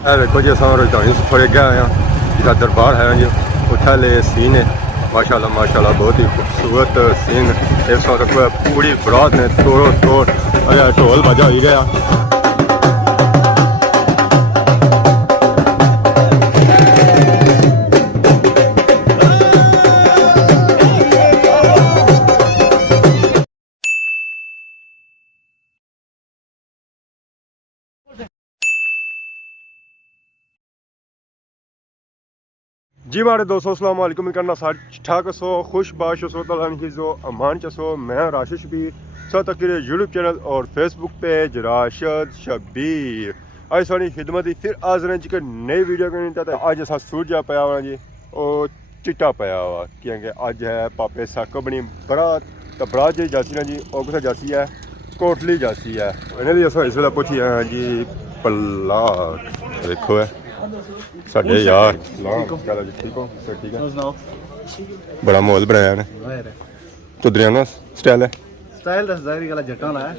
देखो जी अस राजधानी से थोड़े गए हैं जिसका दरबार है जी उठे सीन है माशाल्लाह माशाल्लाह बहुत ही खूबसूरत सीन इस वक्त पूरी बरात ने तोड़ो तोड़ ढोल बजा ही गया। जी मारे दोस्तों अस्सलाम वालेकुम करना सारे ठाक सो खुश बाश सो जो अमान चसो मैं राशिश भी सो तक यूट्यूब चैनल और फेसबुक पेज राशिद शबीर आज सारी खिदमत ही फिर हाजिर हैं जी नई वीडियो करनी अज अस सूरजा पाया हुआ जी और चिट्टा पाया हुआ क्योंकि अज है पापे साकब बनी बरात तो बरात जी जासी ना जी और कुछ जासी है कोटली जासी है इन्हें अस इस वे पूछी हैं जी पला देखो है साढ़े यार चलो जी ठीक हो सर ठीक है बड़ा माहौल बनाया ने चुदरिया स्टाइल है स्टाइल दस जाहिर गला जट्टा लाया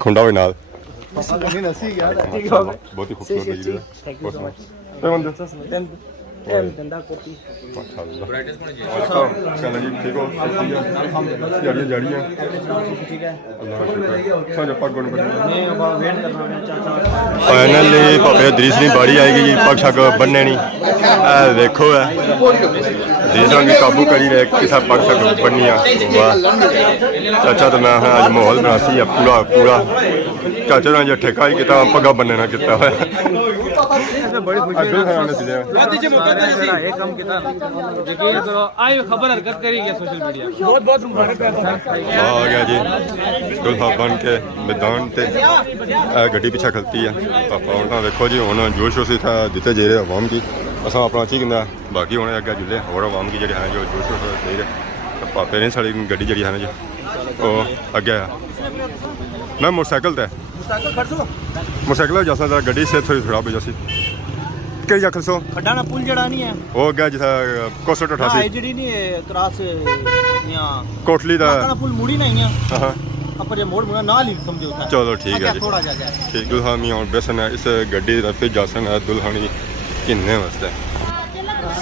खुंडा हुए नाल बहुत ही खूबसूरत फाइनली पापे दरीस की बारी आएगी जी पग शग बनने नहीं देखो है दरीस की काबू करी रहे किसा पग शग बननी चाचा तो मैं अज माहौल बनासी है पूरा पूरा चाचा ने जो ठेका ही किया पगा बनने ना किया आ गया जी दुल्हा बन के मैदान से गड्डी पिछा खलती है पापा उन्होंने देखो जी हूँ जोश वोश था दिते जे रहे अवाम की अस अपना ची कहना बाकी उन्हें अगर जुले होर अवाम की जी जो जोश वोश दे रहे तो पापे ने साड़ी गड्डी जी है जी वो अगे मैं मोटरसाइकिल ते मोटरसाइकिल जा सकता गड्डी से थोड़ी खराब हो जासी कई जा खलसो खड्डाना पुल जड़ा नहीं है वो गया जिथा कोसट 88 जड़ी नहीं क्रॉस यहां कोटली दा खड्डाना पुल मुड़ी नहीं है हां अपर ये मोड़ मुड़ा ना ली समझो था चलो ठीक है जी थोड़ा जा जाए ठीक दुल्हा मी और बेसन है इस गड्डी दा फिर जासन है दुल्हनी किन्ने वास्ते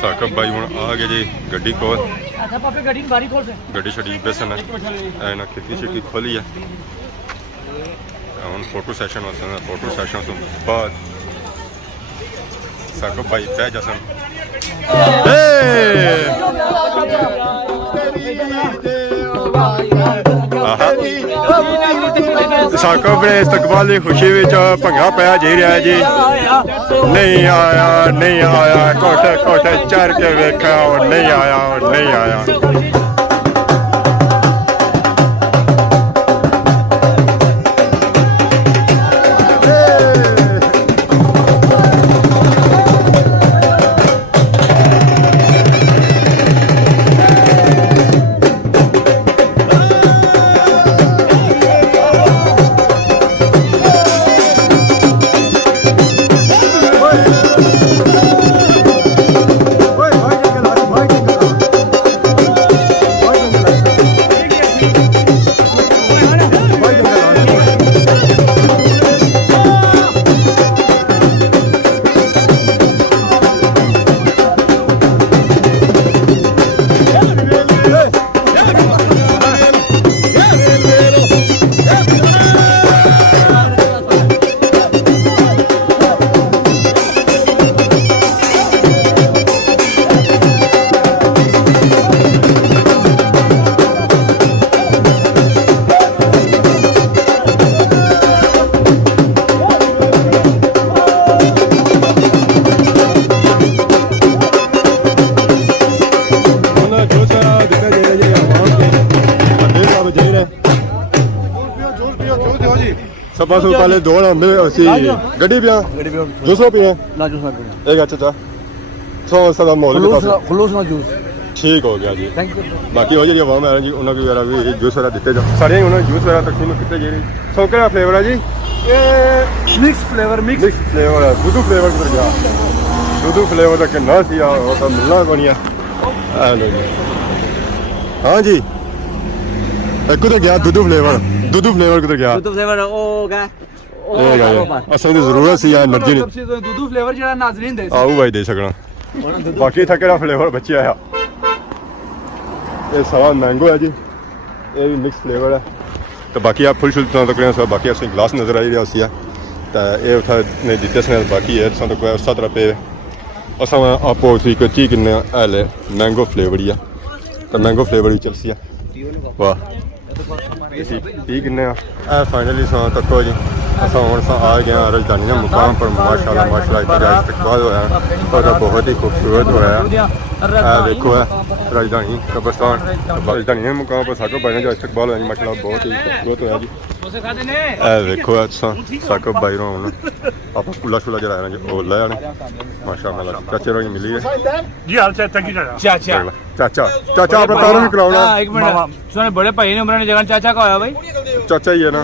साकब भाई हुन आ गए जी गड्डी खोल अच्छा पापे गड्डी बारी खोल से गड्डी छड़ी बेसन है ए ना खिड़की छिड़की खोली है हुन फोटो सेशन वास्ते फोटो सेशन से बाद साकब भाई बह जासन साकब ने इस्तकबाल की खुशी भंगड़ा पाया जी रहा जी नहीं आया कोठे कोठे चढ़ के वेखा और नहीं आया सबा सौ पहले दौड़ आंदे असी गड्डी पिया 200 पिया ना जूस एक चाचा 100 सदा माहौल खुलूस ना जूस ठीक हो गया जी थैंक यू बाकी हो जी अवाम है जी उन्होंने भी वगैरह भी जूस वगैरह दिते जाओ सारे उन्होंने जूस वगैरह तकसीम किते जी सो क्या फ्लेवर है जी ये मिक्स फ्लेवर है दूधू फ्लेवर किधर गया दूधू फ्लेवर का किन्ना सी वो तो मिलना को नहीं है हाँ जी कुछ गया दूधू फ्लेवर किधर गया दूधू फ्लेवर ओ ਇਹ ਗੱਲ ਅਸਾਂ ਦੀ ਜ਼ਰੂਰਤ ਸੀ ਆ એનર્ਜੀ ਨਹੀਂ दूध फ्लेवर ਜਿਹੜਾ ਨਾਜ਼ਰੀਨ ਦੇ ਆਉ ਭਾਈ ਦੇ ਸਕਣਾ ਬਾਕੀ ਥਾ ਕਿਹੜਾ ਫਲੇਵਰ ਬੱਚਿਆ ਆ ਇਹ ਸਾਰਾ ਮੈਂਗੋ ਹੈ ਜੀ ਇਹ ਵੀ ਮਿਕਸ ਫਲੇਵਰ ਹੈ ਤੇ ਬਾਕੀ ਆ ਫੁੱਲ ਸ਼ੁਲਤਾਂ ਤੱਕ ਨੇ ਸਭ ਬਾਕੀ ਅਸੀਂ ਗਲਾਸ ਨਜ਼ਰ ਆਈ ਰਿਹਾ ਸੀ ਤਾਂ ਇਹ ਉਠਾ ਨੇ ਦਿੱਤੇ ਸਨ ਬਾਕੀ ਹੈ ਸਾਨੂੰ ਕੋਈ ਉਸ ਤਰ੍ਹਾਂ ਪੇ ਅਸਾਂ ਆਪੋ ਸੀ ਕਿ ਚੀ ਕਿੰਨੇ ਐਲੇ ਮੈਂਗੋ ਫਲੇਵਰ ਹੀ ਆ ਤਾਂ ਮੈਂਗੋ ਫਲੇਵਰ ਹੀ ਚਲਸੀ ਆ ਵਾਹ ठीक ने फाइनली सो तको जी अस हम आ गए राजधानी के मुकाम पर माशाल्लाह माशाल्लाह इतना इस्तकबाल होया और बहुत ही खूबसूरत होया देखो है राजधानी कब्रिस्तान राजधानी के मुकाम पर साकब भाई ने जो इस्तकबाल होया माशाल्लाह बहुत ही खूबसूरत होया जी देखो साकब भाई रो आप कुला शुला जरा जी ओ ले आने माशाल्लाह चाचे रो मिली है जी हाल चाचा की चाचा चाचा चाचा अपना तार भी कराना एक मिनट सुने बड़े भाई ने उम्र ने जगह चाचा का होया भाई चाचा ही है ना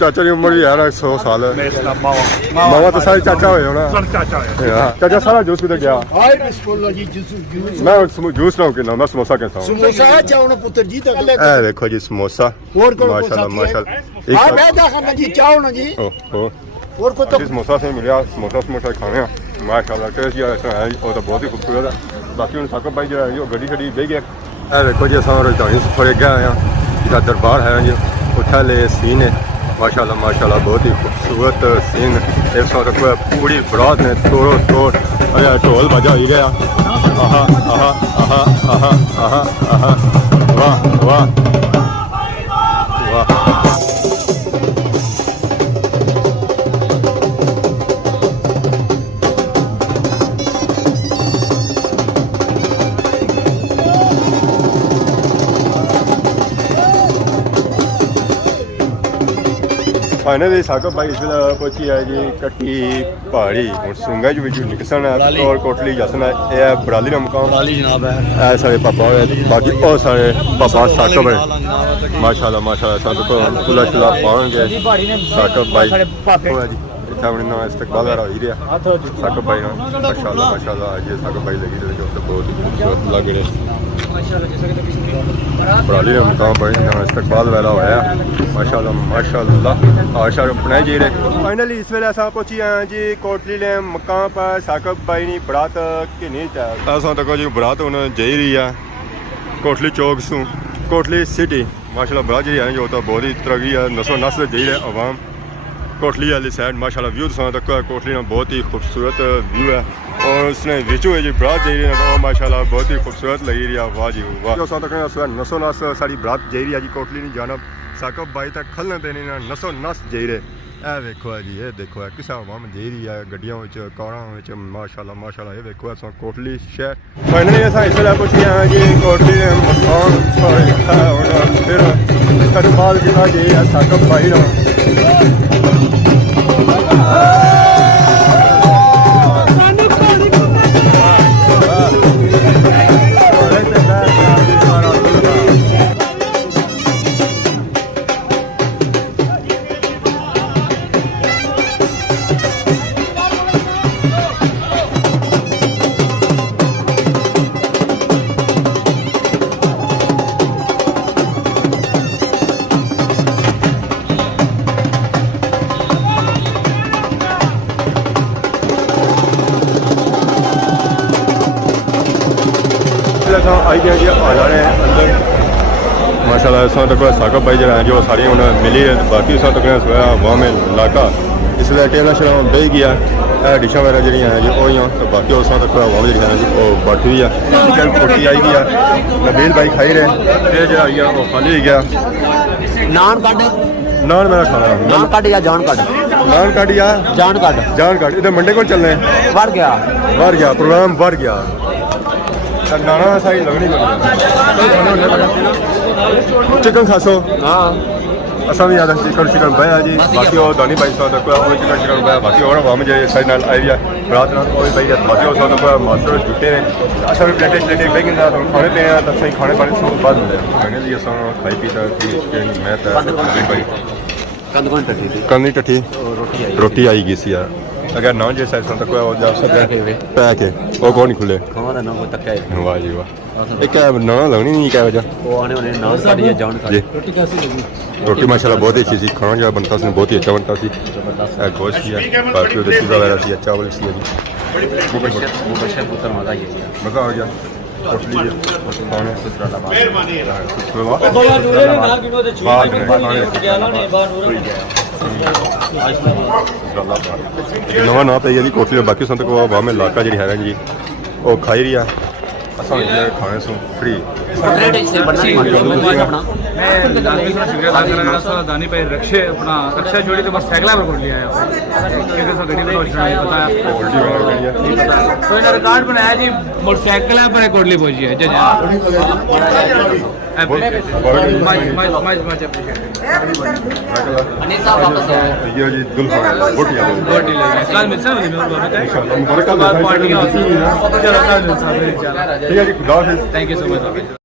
चाचा की उम्र भी है ना 100 साल है मामा तो सारे चाचा हुए हो ना चाचा सारा जूस किधर गया मैं जूस ना कि मैं समोसा कहता हूँ देखो जी समोसा माशाल्लाह माशाल्लाह समोसा से मिला समोसा खाने माशाल्लाह टेस्ट है और तो बहुत ही खूबसूरत है बाकी हम साकब भाई जो है गड्डी शड्डी बह गया देखो जी अस राजधानी थोड़े गए आए जिसका दरबार है जी उठा ले सीन है माशाल्लाह माशाल्लाह बहुत ही खूबसूरत सीन एक सौ तक पूरी बरात ने तोड़ो तोड़ अरे ढोल बजा ही गया आहा आहा आहा आहा आहा आहा वाह वाह वाह फाइनली साकब भाई इस पहुंची है जी कट्टी पहाड़ी और सुंगा जो विजू निकसन है और कोटली जसन है ये बराली का मुकाम बराली जनाब है सारे पापा बाकी और सारे पापा साकब है माशाल्लाह माशाल्लाह सब तो खुला शुला पाएंगे साकब भाई सामने ना इस्तकबाल हो ही रहा साकब भाई ना माशाल्लाह माशाल्लाह आज साकब भाई लगी रहे जो बहुत खूबसूरत लग रहे बराली का मुकाम पर इस्तकबाल वाला होया माशाल्लाह माशाल्लाह आशा अपने जी रहे फाइनली इस वेले असा पहुंची हैं जी कोटली ले मुकाम पर साकब भाई नी बरात की नीच है असा तक जी बरात हुन जाई रही है कोटली चौक सू कोटली सिटी माशाल्लाह बरात जी है जो तो बहुत ही तरक्की है नसो नस जाई रहे अवाम कोटली वाली साइड माशाल्लाह व्यू तो तक कोटली में बहुत ही खूबसूरत व्यू है और उसने विचू है जी बरात जा रही है माशाल्लाह बहुत ही खूबसूरत लगी रही है वाह जी वाह जो तक नसो नस साड़ी बरात जा रही है जी कोटली नहीं जाना साकब भाई तक खलने देने नसो नस जा रहे ए देखो है जी ये देखो है किस आवाम जा रही है गड्डियों कारों माशाल्लाह माशाल्लाह ये देखो है कोटली शहर फाइनली अस इसलिए पहुंचे हैं जी कोटली मकान फिर इस्तकबाल किया जी साकब भाई ना आई गया जी आ जा रहे हैं अंदर माशाल्लाह इस तक साकब भाई जो है जो सारी उन्हें मिली है बाकी इस तक सोया वाम इलाका इसलिए टेना शरा बह गया डिशा वगैरह जी हैं जी वही तो बाकी उस तक वाम जी है जी वो बट हुई है चिकन रोटी आई गई है नबील भाई खाई रहे ये जो आई है वो खाली ही गया नान काट नान मेरा खाना नान काट या जान काट नान काट या जान काट इधर मंडे को चलने बढ़ गया प्रोग्राम बढ़ गया नाना सारी लगनी चिकन खासो हाँ असा भी याद चिकन पाया जी बाकी वो दानी भाई साहब तक चिकन पाया बाकी और वाम जे साइड नाल आई है रात नाल कोई भाई बाकी वो साहब तक मास्टर जुटे ने असा भी प्लेटें बेगिंग ना खाने पे तब सही खाने पाने से बाद मिले मैंने लिए असा खाई पीता चिकन मैं भाई कंदी टठी रोटी आई गई सी यार अगर ना जैसा तक वो जा सकते पैक है वो कौन खुले वाह जी वाह एक ना लगनी नहीं क्या वजह वो आने वाले नाम काट या जान काट जी रोटी कैसी लगी रोटी माशाल्लाह बहुत ही अच्छी थी खाना जो बनता था बहुत ही अच्छा बनता थी गोश्त किया बाकी उधर चीज़ा वगैरह थी चावल सी जी मुबशर पुत्र मज़ा ही है मज़ा आ गया रोटली खाने नवा ना पे जी कोठली बाकी संत को वाह में इलाका जी है जी वो खाई रही है असा खाने सो फ्री दानी पे रक्षे अपना रक्षा जोड़ी तो बस साइकिल पर कोट लिया है क्योंकि सो गड्डी में बताया तो इन्होंने रिकॉर्ड बनाया जी मोटरसाइकिल पर कोटली पहुंची है जज कल मिलता है थैंक यू सो मच